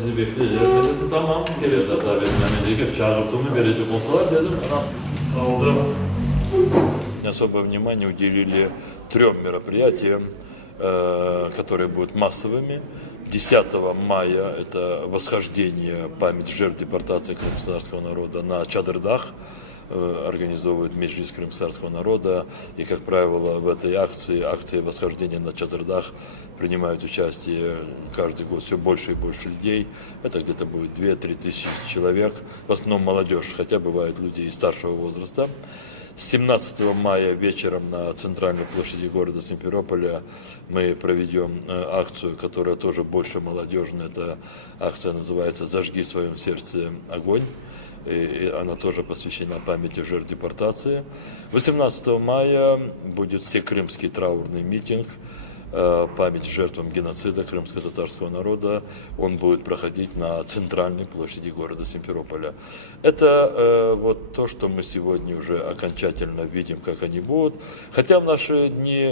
sizi bekleyeceğiz. Ben dedim tamam geliriz hatta benim memlekete çağırttığımı verecek olsalar dedim. Aldım. Особое внимание уделили 3 мероприятиям, которые будут массовыми. 10 мая это восхождение памяти жертв депортации крымско-татарского народа на Чадырдах. Организовывает Меджлис крымско-татарского народа. И, как правило, в этой акции восхождения на Чадырдах принимают участие каждый год все больше и больше людей. Это где-то будет 2-3 тысячи человек, в основном молодежь, хотя бывают люди и старшего возраста. 17 мая вечером на центральной площади города Симферополя мы проведем акцию, которая тоже больше молодежная. Эта акция называется «Зажги в своем сердце огонь». И она тоже посвящена памяти жертв депортации. 18 мая будет всекрымский траурный митинг, память жертвам геноцида крымско-татарского народа. Он будет проходить на центральной площади города Симферополя. Это вот то, что мы сегодня уже окончательно видим, как они будут. Хотя в наши дни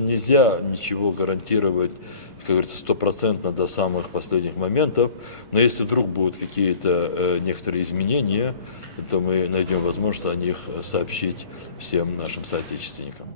нельзя ничего гарантировать, как говорится, 100% до самых последних моментов. Но если вдруг будут какие-то некоторые изменения, то мы найдем возможность о них сообщить всем нашим соотечественникам.